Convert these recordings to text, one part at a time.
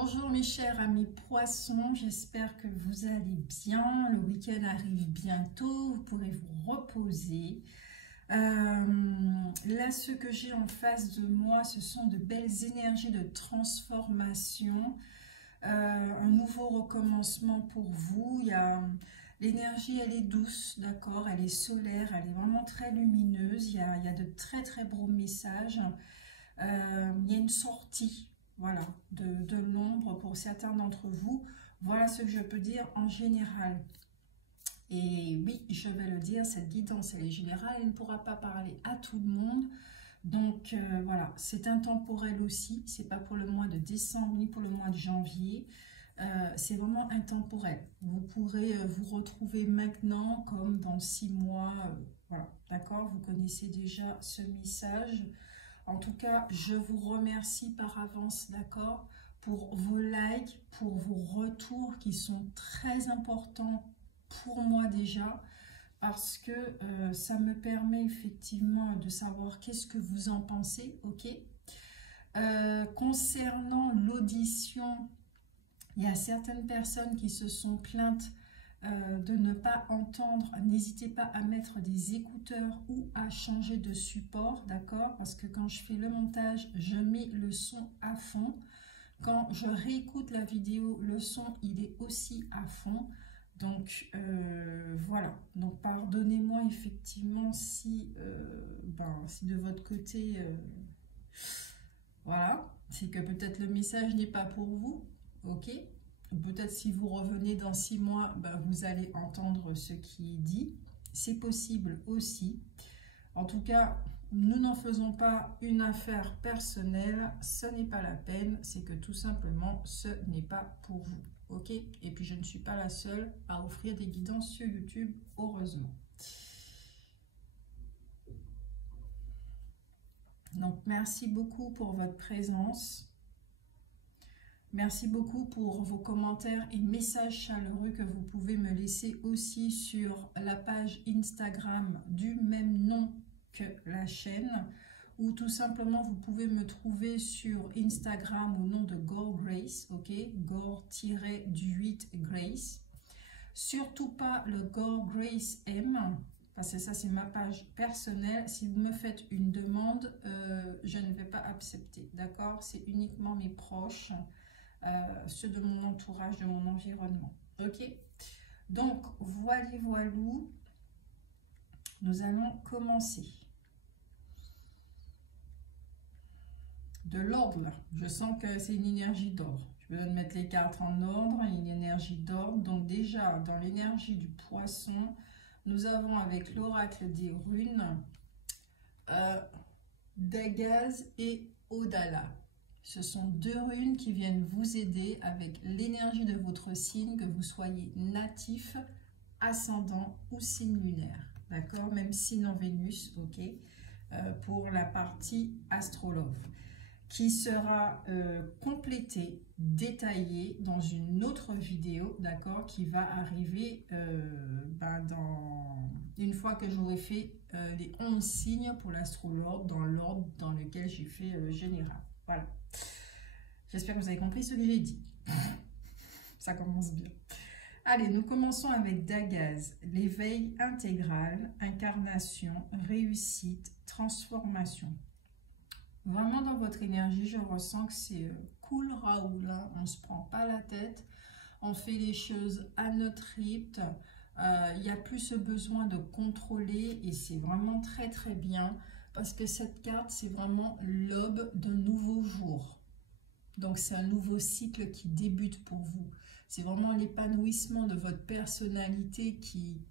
Bonjour mes chers amis poissons, j'espère que vous allez bien. Le week-end arrive bientôt, vous pourrez vous reposer. Là, ce que j'ai en face de moi, ce sont de belles énergies de transformation, un nouveau recommencement pour vous. L'énergie, elle est douce, d'accord, elle est solaire, elle est vraiment très lumineuse. Il y a de très très beaux messages. Il y a une sortie. Voilà, de l'ombre pour certains d'entre vous. Voilà ce que je peux dire en général. Et oui, je vais le dire, cette guidance, elle est générale, elle ne pourra pas parler à tout le monde. Donc voilà, c'est intemporel aussi. C'est pas pour le mois de décembre ni pour le mois de janvier. C'est vraiment intemporel. Vous pourrez vous retrouver maintenant comme dans 6 mois. Voilà, d'accord? Vous connaissez déjà ce message. En tout cas, je vous remercie par avance, d'accord, pour vos likes, pour vos retours qui sont très importants pour moi déjà, parce que ça me permet effectivement de savoir qu'est-ce que vous en pensez, ok. Concernant l'audition, il y a certaines personnes qui se sont plaintes de ne pas entendre. N'hésitez pas à mettre des écouteurs ou à changer de support, d'accord, parce que quand je fais le montage, je mets le son à fond. Quand je réécoute la vidéo, le son il est aussi à fond. Donc voilà, donc pardonnez-moi effectivement si de votre côté voilà, c'est que peut-être le message n'est pas pour vous, ok. Peut-être si vous revenez dans 6 mois, vous allez entendre ce qui est dit. C'est possible aussi. En tout cas, nous n'en faisons pas une affaire personnelle. Ce n'est pas la peine. C'est que tout simplement, ce n'est pas pour vous. Ok? Et puis, je ne suis pas la seule à offrir des guidances sur YouTube, heureusement. Donc, merci beaucoup pour votre présence. Merci beaucoup pour vos commentaires et messages chaleureux que vous pouvez me laisser aussi sur la page Instagram du même nom que la chaîne, ou tout simplement vous pouvez me trouver sur Instagram au nom de Gore Grace, ok, Gore-du-8 Grace. Surtout pas le Gore Grace M, parce que ça c'est ma page personnelle. Si vous me faites une demande, je ne vais pas accepter, d'accord, c'est uniquement mes proches. Ceux de mon entourage, de mon environnement. Ok, donc voilou, nous allons commencer. De l'ordre, je sens que c'est une énergie d'ordre. Je vais mettre les cartes en ordre, une énergie d'ordre. Donc déjà, dans l'énergie du poisson, nous avons avec l'oracle des runes, Dagaz et Odala. Ce sont 2 runes qui viennent vous aider avec l'énergie de votre signe, que vous soyez natif, ascendant ou signe lunaire. D'accord? Même signe en Vénus, ok? Pour la partie astrologue, qui sera complétée, détaillée dans une autre vidéo, d'accord? Qui va arriver une fois que j'aurai fait les 11 signes pour l'astrologue dans l'ordre dans lequel j'ai fait général. Voilà. J'espère que vous avez compris ce que j'ai dit. Ça commence bien. Allez, nous commençons avec Dagaz. L'éveil intégral, incarnation, réussite, transformation. Vraiment dans votre énergie, je ressens que c'est cool Raoul. Hein. On ne se prend pas la tête. On fait les choses à notre rythme. Il n'y a plus ce besoin de contrôler et c'est vraiment très très bien. Parce que cette carte, c'est vraiment l'aube d'un nouveau jour. Donc, c'est un nouveau cycle qui débute pour vous. C'est vraiment l'épanouissement de votre personnalité qui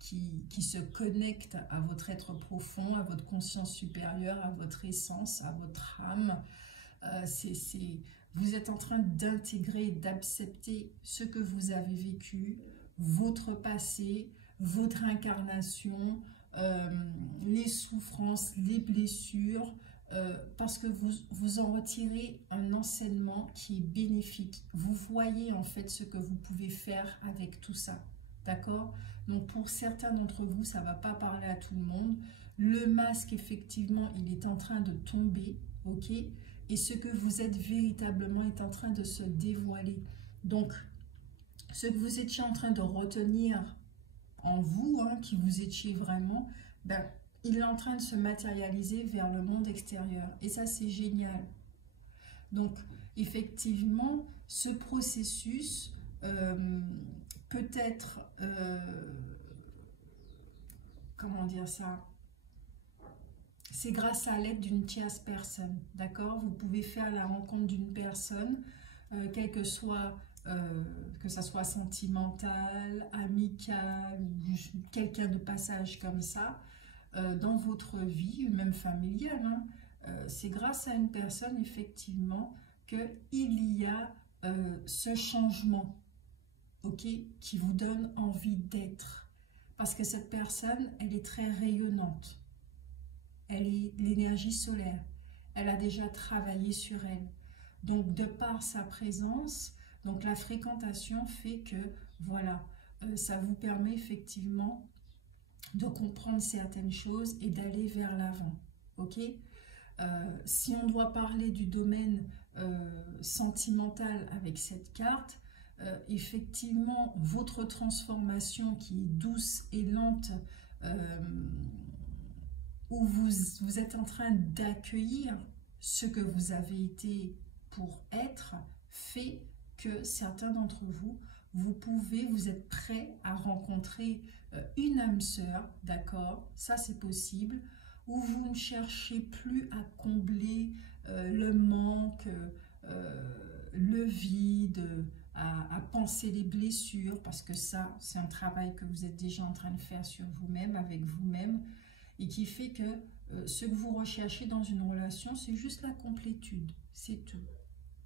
se connecte à votre être profond, à votre conscience supérieure, à votre essence, à votre âme. Vous êtes en train d'intégrer, d'accepter ce que vous avez vécu, votre passé, votre incarnation, les souffrances, les blessures, parce que vous en retirez un enseignement qui est bénéfique. Vous voyez en fait ce que vous pouvez faire avec tout ça, d'accord? Donc pour certains d'entre vous, ça ne va pas parler à tout le monde. Le masque, effectivement, il est en train de tomber, ok? et ce que vous êtes véritablement est en train de se dévoiler. Donc, ce que vous étiez en train de retenir en vous, hein, qui vous étiez vraiment, ben, il est en train de se matérialiser vers le monde extérieur. Et ça, c'est génial. Donc, effectivement, ce processus peut être, comment dire ça, c'est grâce à l'aide d'une tierce personne, d'accord? Vous pouvez faire la rencontre d'une personne, quel que soit, que ça soit sentimental, amical, ou quelqu'un de passage comme ça, dans votre vie, même familiale, hein, c'est grâce à une personne, effectivement, qu'il y a ce changement, ok, qui vous donne envie d'être. Parce que cette personne, elle est très rayonnante. Elle est l'énergie solaire. Elle a déjà travaillé sur elle. Donc, de par sa présence, donc la fréquentation fait que, voilà, ça vous permet effectivement de comprendre certaines choses et d'aller vers l'avant. Ok? Si on doit parler du domaine sentimental avec cette carte, effectivement, votre transformation qui est douce et lente, où vous êtes en train d'accueillir ce que vous avez été pour être, fait que certains d'entre vous, vous êtes prêts à rencontrer une âme sœur, d'accord? Ça, c'est possible. Où vous ne cherchez plus à combler le manque, le vide, à penser les blessures, parce que ça, c'est un travail que vous êtes déjà en train de faire sur vous-même, avec vous-même, et qui fait que ce que vous recherchez dans une relation, c'est juste la complétude, c'est tout.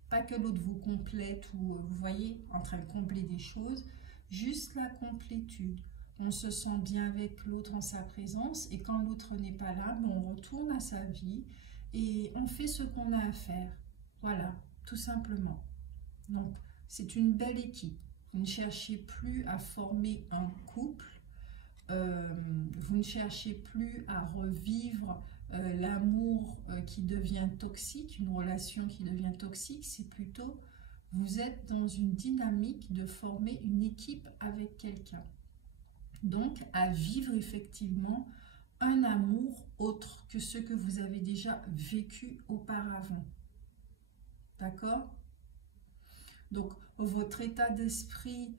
Pas que l'autre vous complète ou vous voyez, en train de combler des choses, juste la complétude. On se sent bien avec l'autre en sa présence et quand l'autre n'est pas là, on retourne à sa vie et on fait ce qu'on a à faire. Voilà, tout simplement. Donc, c'est une belle équipe. Vous ne cherchez plus à former un couple, vous ne cherchez plus à revivre l'amour qui devient toxique, une relation qui devient toxique, c'est plutôt vous êtes dans une dynamique de former une équipe avec quelqu'un. Donc, à vivre effectivement un amour autre que ce que vous avez déjà vécu auparavant. D'accord? Donc, votre état d'esprit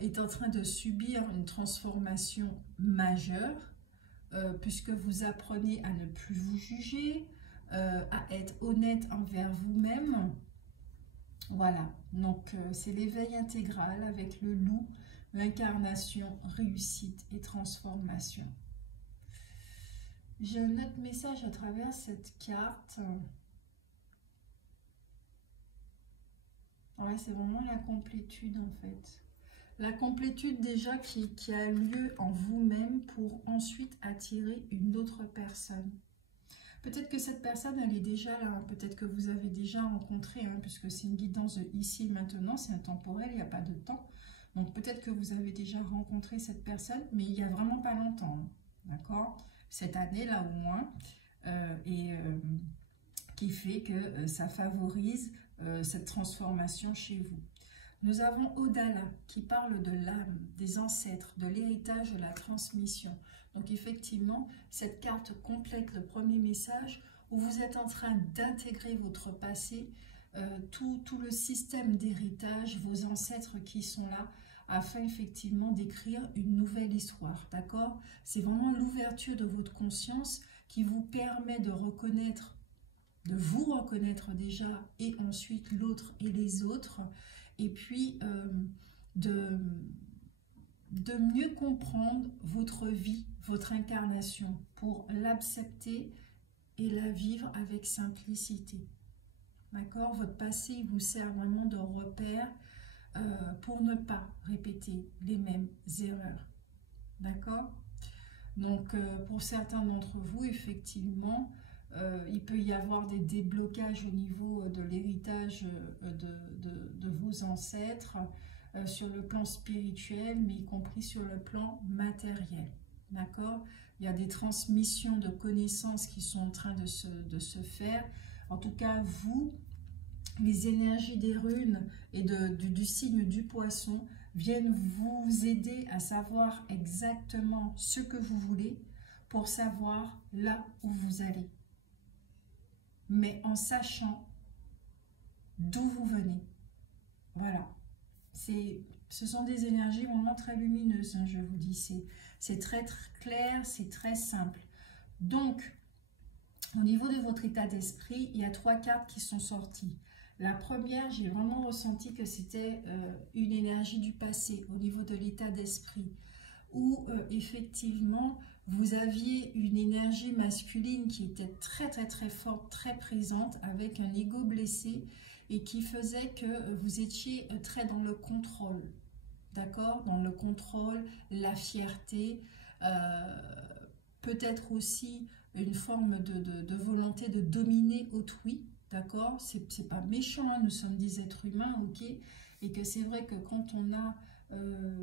est en train de subir une transformation majeure, puisque vous apprenez à ne plus vous juger, à être honnête envers vous-même. Voilà, donc c'est l'éveil intégral avec le loup, l'incarnation, réussite et transformation. J'ai un autre message à travers cette carte. Ouais, c'est vraiment la complétude en fait. La complétude déjà qui a lieu en vous-même pour ensuite attirer une autre personne. Peut-être que cette personne, elle est déjà là. Peut-être que vous avez déjà rencontré, hein, puisque c'est une guidance de ici et maintenant, c'est intemporel, il n'y a pas de temps. Donc peut-être que vous avez déjà rencontré cette personne, mais il n'y a vraiment pas longtemps. Hein, d'accord? Cette année, là au moins. Qui fait que ça favorise cette transformation chez vous. Nous avons Odala qui parle de l'âme, des ancêtres, de l'héritage, de la transmission. Donc effectivement, cette carte complète le premier message où vous êtes en train d'intégrer votre passé, tout le système d'héritage, vos ancêtres qui sont là, afin effectivement d'écrire une nouvelle histoire. D'accord? C'est vraiment l'ouverture de votre conscience qui vous permet de reconnaître, de vous reconnaître déjà, et ensuite l'autre et les autres, et puis de mieux comprendre votre vie, votre incarnation, pour l'accepter et la vivre avec simplicité. D'accord? Votre passé vous sert vraiment de repère pour ne pas répéter les mêmes erreurs. D'accord? Donc, pour certains d'entre vous, effectivement, il peut y avoir des déblocages au niveau de l'héritage de vos ancêtres, sur le plan spirituel, mais y compris sur le plan matériel. D'accord? Il y a des transmissions de connaissances qui sont en train de se faire en tout cas vous, les énergies des runes et du signe du poisson viennent vous aider à savoir exactement ce que vous voulez pour savoir là où vous allez. Mais en sachant d'où vous venez. Voilà. Ce sont des énergies vraiment très lumineuses, hein, je vous dis. C'est très, très clair, c'est très simple. Donc, au niveau de votre état d'esprit, il y a 3 cartes qui sont sorties. La première, j'ai vraiment ressenti que c'était une énergie du passé au niveau de l'état d'esprit, où effectivement, vous aviez une énergie masculine qui était très très très forte, très présente, avec un ego blessé et qui faisait que vous étiez très dans le contrôle, d'accord? Dans le contrôle, la fierté, peut-être aussi une forme de volonté de dominer autrui, d'accord? C'est pas méchant, hein, nous sommes des êtres humains, ok? Et que c'est vrai que quand on a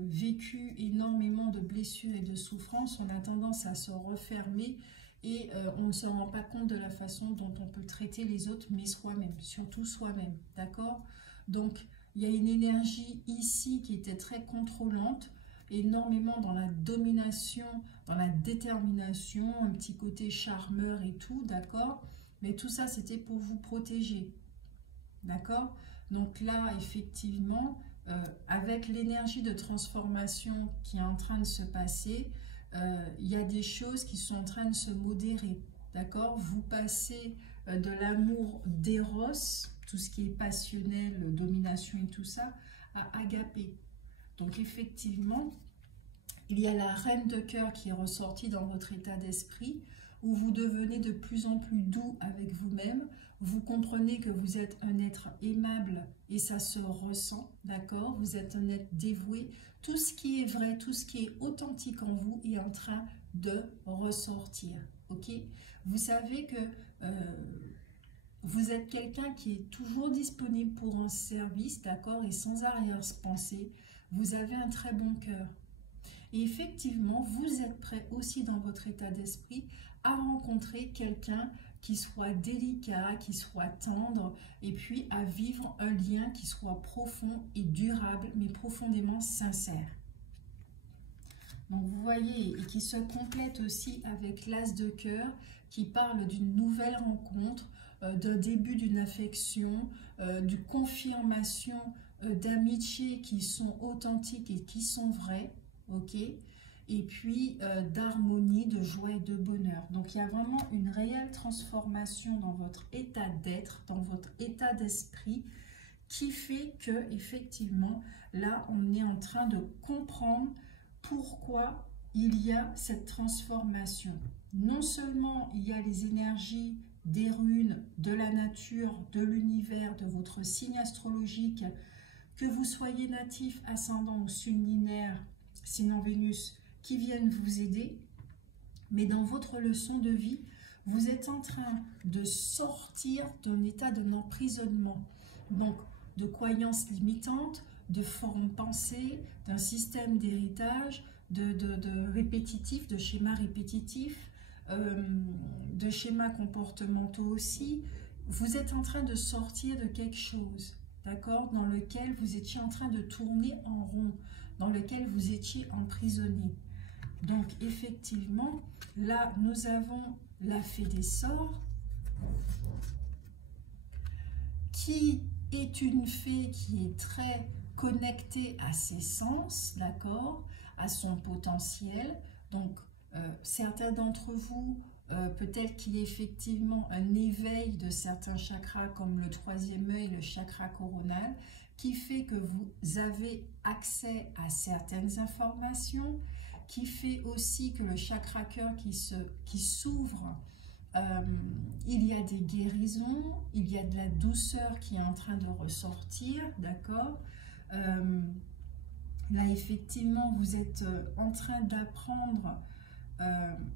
vécu énormément de blessures et de souffrances, on a tendance à se refermer et on ne se rend pas compte de la façon dont on peut traiter les autres, mais soi-même, surtout soi-même, d'accord? Donc, il y a une énergie ici qui était très contrôlante, énormément dans la domination, dans la détermination, un petit côté charmeur et tout, d'accord? Mais tout ça, c'était pour vous protéger, d'accord? Donc là, effectivement, avec l'énergie de transformation qui est en train de se passer, il y a des choses qui sont en train de se modérer, d'accord? Vous passez de l'amour d'éros, tout ce qui est passionnel, domination et tout ça, à agapé. Donc effectivement, il y a la reine de cœur qui est ressortie dans votre état d'esprit, où vous devenez de plus en plus doux avec vous-même. Vous comprenez que vous êtes un être aimable et ça se ressent, d'accord? Vous êtes un être dévoué. Tout ce qui est vrai, tout ce qui est authentique en vous est en train de ressortir, ok? Vous savez que vous êtes quelqu'un qui est toujours disponible pour un service, d'accord? Et sans arrière-pensée, vous avez un très bon cœur. Et effectivement, vous êtes prêt aussi dans votre état d'esprit à rencontrer quelqu'un qui soit délicat, qui soit tendre, et puis à vivre un lien qui soit profond et durable, mais profondément sincère. Donc vous voyez, et qui se complète aussi avec l'as de cœur, qui parle d'une nouvelle rencontre, d'un début d'une affection, d'une confirmation d'amitié qui sont authentiques et qui sont vraies, ok? Et puis d'harmonie, de joie et de bonheur. Donc il y a vraiment une réelle transformation dans votre état d'être, dans votre état d'esprit, qui fait que effectivement là on est en train de comprendre pourquoi il y a cette transformation. Non seulement il y a les énergies des runes, de la nature, de l'univers, de votre signe astrologique, que vous soyez natif, ascendant ou signe lunaire, sinon Vénus, qui viennent vous aider, mais dans votre leçon de vie, vous êtes en train de sortir d'un état de emprisonnement, donc de croyances limitantes, de formes pensées, d'un système d'héritage, de répétitifs, de schémas répétitifs, de schémas comportementaux aussi. Vous êtes en train de sortir de quelque chose, d'accord, dans lequel vous étiez en train de tourner en rond, dans lequel vous étiez emprisonné. Donc effectivement, là nous avons la fée des sorts, qui est une fée qui est très connectée à ses sens, d'accord, à son potentiel. Donc certains d'entre vous, peut-être qu'il y a effectivement un éveil de certains chakras comme le 3e œil, le chakra coronal, qui fait que vous avez accès à certaines informations, qui fait aussi que le chakra cœur qui s'ouvre, il y a des guérisons, il y a de la douceur qui est en train de ressortir, d'accord? Là, effectivement, vous êtes en train d'apprendre,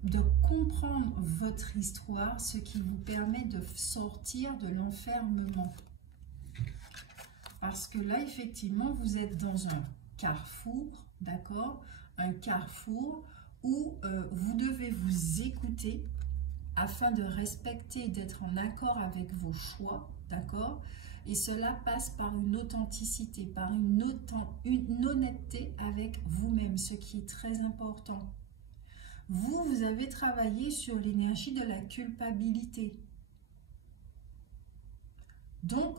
de comprendre votre histoire, ce qui vous permet de sortir de l'enfermement. Parce que là, effectivement, vous êtes dans un carrefour, d'accord? Un carrefour où vous devez vous écouter, afin de respecter, d'être en accord avec vos choix, d'accord? Et cela passe par une authenticité, par une honnêteté avec vous-même, ce qui est très important. Vous avez travaillé sur l'énergie de la culpabilité. Donc,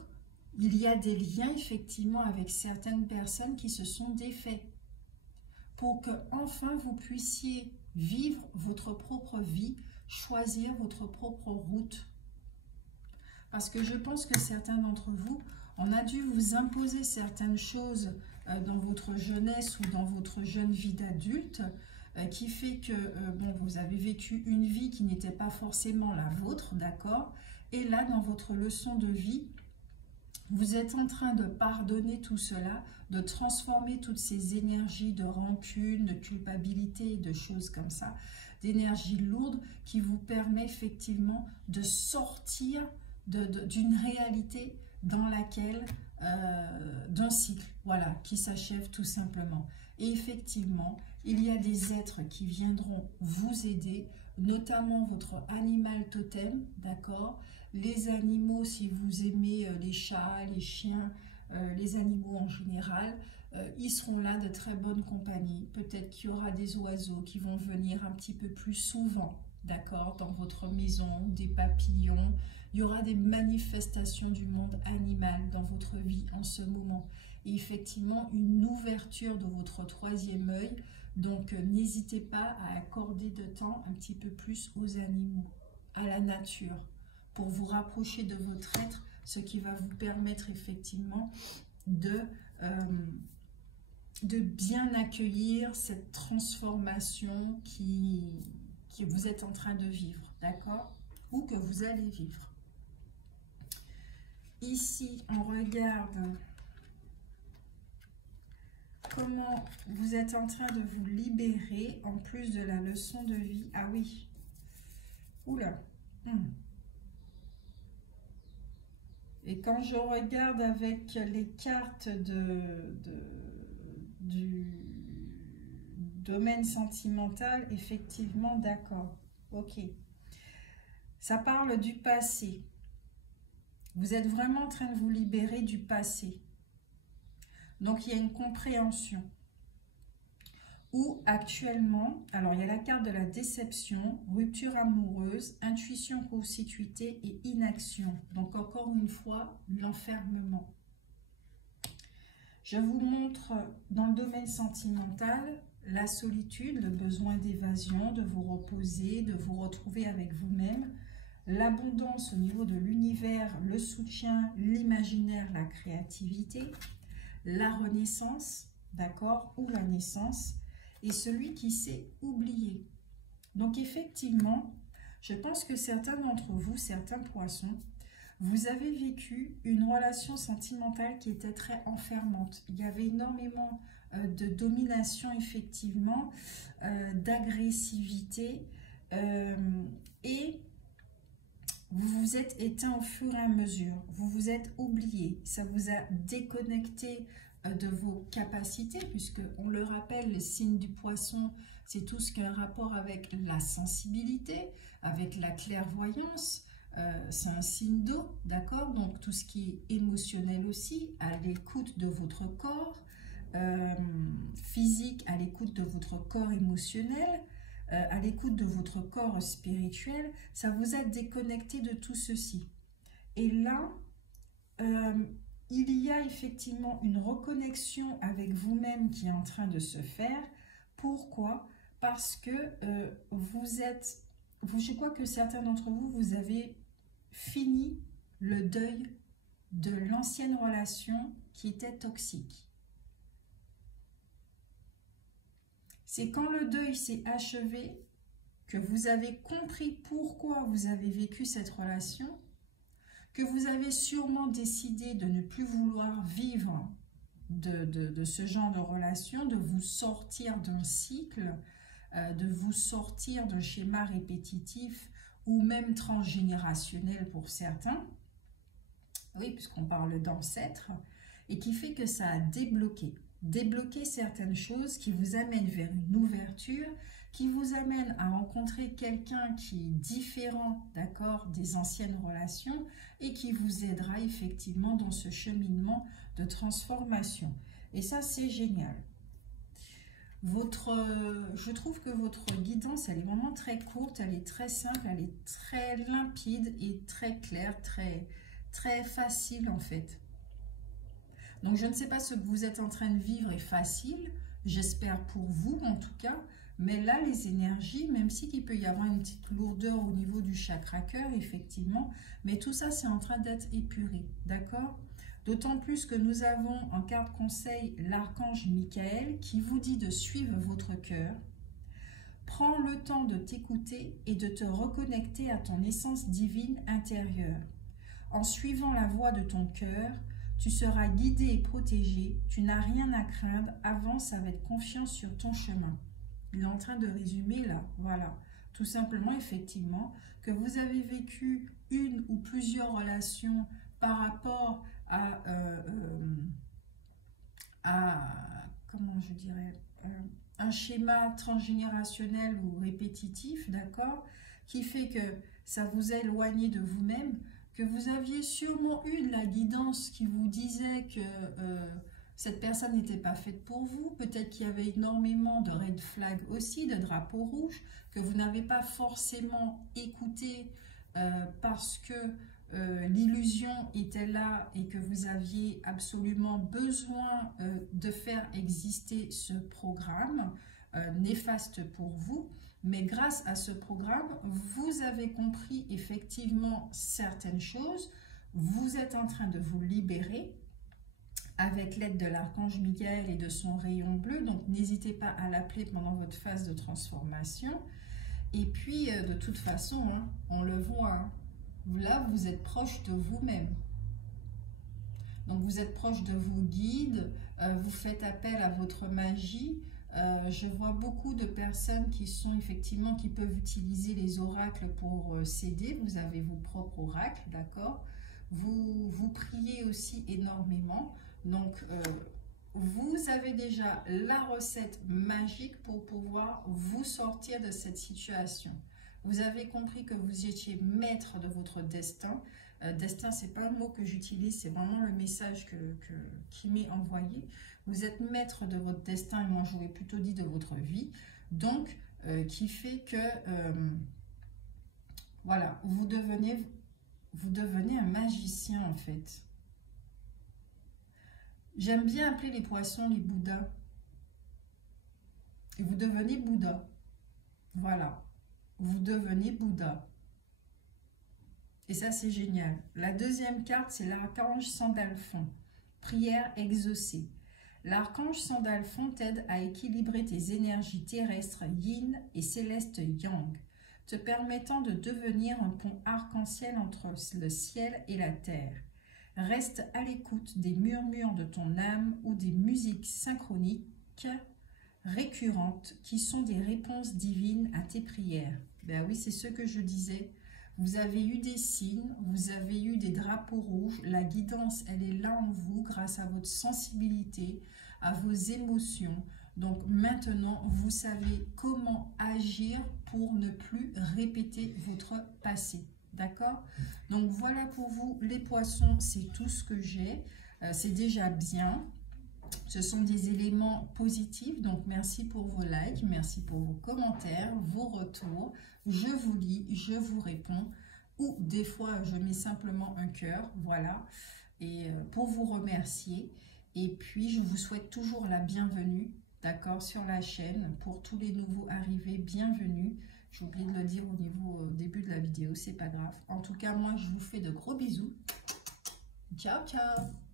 il y a des liens effectivement avec certaines personnes qui se sont défaits pour que enfin vous puissiez vivre votre propre vie, choisir votre propre route. Parce que je pense que certains d'entre vous, on a dû vous imposer certaines choses dans votre jeunesse ou dans votre jeune vie d'adulte, qui fait que bon, vous avez vécu une vie qui n'était pas forcément la vôtre, d'accord? Et là, dans votre leçon de vie, vous êtes en train de pardonner tout cela, de transformer toutes ces énergies de rancune, de culpabilité, de choses comme ça, d'énergie lourde qui vous permet effectivement de sortir d'une réalité dans laquelle, d'un cycle, voilà, qui s'achève tout simplement. Et effectivement, il y a des êtres qui viendront vous aider, notamment votre animal totem, d'accord? Les animaux, si vous aimez les chats, les chiens, les animaux en général, ils seront là de très bonne compagnie. Peut-être qu'il y aura des oiseaux qui vont venir un petit peu plus souvent, d'accord, dans votre maison, des papillons. Il y aura des manifestations du monde animal dans votre vie en ce moment. Et effectivement, une ouverture de votre troisième œil. Donc, n'hésitez pas à accorder de temps un petit peu plus aux animaux, à la nature, pour vous rapprocher de votre être, ce qui va vous permettre effectivement de bien accueillir cette transformation que vous êtes en train de vivre, d'accord? Ou que vous allez vivre. Ici, on regarde comment vous êtes en train de vous libérer en plus de la leçon de vie. Ah oui. Oula. Et quand je regarde avec les cartes du domaine sentimental, effectivement, d'accord. Ok. Ça parle du passé. Vous êtes vraiment en train de vous libérer du passé. Donc, il y a une compréhension. Ou actuellement, alors il y a la carte de la déception, rupture amoureuse, intuition, constituité et inaction. Donc, encore une fois, l'enfermement. Je vous montre dans le domaine sentimental la solitude, le besoin d'évasion, de vous reposer, de vous retrouver avec vous-même, l'abondance au niveau de l'univers, le soutien, l'imaginaire, la créativité, la renaissance, d'accord, ou la naissance, et celui qui s'est oublié. Donc effectivement, je pense que certains d'entre vous, certains poissons, vous avez vécu une relation sentimentale qui était très enfermante. Il y avait énormément de domination, effectivement, d'agressivité, et vous vous êtes éteint au fur et à mesure. Vous vous êtes oublié. Ça vous a déconnecté de vos capacités, puisque on le rappelle, les signes du poisson, c'est tout ce qui a un rapport avec la sensibilité, avec la clairvoyance. C'est un signe d'eau, d'accord? Donc tout ce qui est émotionnel aussi, à l'écoute de votre corps, physique, à l'écoute de votre corps émotionnel, à l'écoute de votre corps spirituel, ça vous a déconnecté de tout ceci. Et là, il y a effectivement une reconnexion avec vous-même qui est en train de se faire. Pourquoi? Parce que je crois que certains d'entre vous, vous avez fini le deuil de l'ancienne relation qui était toxique. C'est quand le deuil s'est achevé que vous avez compris pourquoi vous avez vécu cette relation, que vous avez sûrement décidé de ne plus vouloir vivre de ce genre de relation, de vous sortir d'un cycle, de vous sortir d'un schéma répétitif ou même transgénérationnel pour certains, oui, puisqu'on parle d'ancêtres, et qui fait que ça a débloqué certaines choses qui vous amènent vers une ouverture, qui vous amène à rencontrer quelqu'un qui est différent, d'accord, des anciennes relations et qui vous aidera effectivement dans ce cheminement de transformation. Et ça, c'est génial. Je trouve que votre guidance, elle est vraiment très courte, elle est très simple, elle est très limpide et très claire, très facile en fait. Donc je ne sais pas ce que vous êtes en train de vivre est facile, j'espère pour vous en tout cas, mais là les énergies, même si il peut y avoir une petite lourdeur au niveau du chakra cœur, effectivement, mais tout ça c'est en train d'être épuré, d'accord? D'autant plus que nous avons en carte conseil l'archange Michael qui vous dit de suivre votre cœur. Prends le temps de t'écouter et de te reconnecter à ton essence divine intérieure. En suivant la voie de ton cœur, tu seras guidé et protégé. Tu n'as rien à craindre. Avance avec confiance sur ton chemin. Il est en train de résumer là. Voilà. Tout simplement, effectivement, que vous avez vécu une ou plusieurs relations par rapport comment je dirais, un schéma transgénérationnel ou répétitif, d'accord, qui fait que ça vous a éloigné de vous-même, que vous aviez sûrement eu de la guidance qui vous disait que cette personne n'était pas faite pour vous, peut-être qu'il y avait énormément de red flags aussi, de drapeaux rouges, que vous n'avez pas forcément écouté parce que l'illusion était là et que vous aviez absolument besoin de faire exister ce programme néfaste pour vous. Mais grâce à ce programme, vous avez compris effectivement certaines choses. Vous êtes en train de vous libérer avec l'aide de l'archange Michael et de son rayon bleu. Donc, n'hésitez pas à l'appeler pendant votre phase de transformation. Et puis, de toute façon, hein, on le voit, hein, là, vous êtes proche de vous-même. Donc, vous êtes proche de vos guides, vous faites appel à votre magie. Je vois beaucoup de personnes qui sont effectivement, qui peuvent utiliser les oracles pour s'aider. Vous avez vos propres oracles, d'accord? Vous priez aussi énormément. Donc, vous avez déjà la recette magique pour pouvoir vous sortir de cette situation. Vous avez compris que vous étiez maître de votre destin. Destin, ce n'est pas un mot que j'utilise, c'est vraiment le message qui m'est envoyé. Vous êtes maître de votre destin, et moi j'aurais plutôt dit de votre vie. Donc, qui fait que, voilà, vous devenez un magicien en fait. J'aime bien appeler les poissons les Bouddhas. Et vous devenez Bouddha. Voilà. Vous devenez Bouddha. Et ça, c'est génial. La deuxième carte, c'est l'archange Sandalphon. Prière exaucée. L'archange Sandalphon t'aide à équilibrer tes énergies terrestres yin et célestes yang, te permettant de devenir un pont arc-en-ciel entre le ciel et la terre. Reste à l'écoute des murmures de ton âme ou des musiques synchroniques récurrentes qui sont des réponses divines à tes prières. Ben oui, c'est ce que je disais. Vous avez eu des signes, vous avez eu des drapeaux rouges. La guidance, elle est là en vous grâce à votre sensibilité, à vos émotions. Donc maintenant, vous savez comment agir pour ne plus répéter votre passé. D'accord? Donc voilà pour vous, les poissons, c'est tout ce que j'ai. C'est déjà bien. Ce sont des éléments positifs. Donc merci pour vos likes, merci pour vos commentaires, vos retours. Je vous lis, je vous réponds. Ou des fois, je mets simplement un cœur. Voilà. Et pour vous remercier. Et puis, je vous souhaite toujours la bienvenue. D'accord, sur la chaîne. Pour tous les nouveaux arrivés, bienvenue. J'ai oublié de le dire au début de la vidéo, c'est pas grave. En tout cas, moi, je vous fais de gros bisous. Ciao, ciao!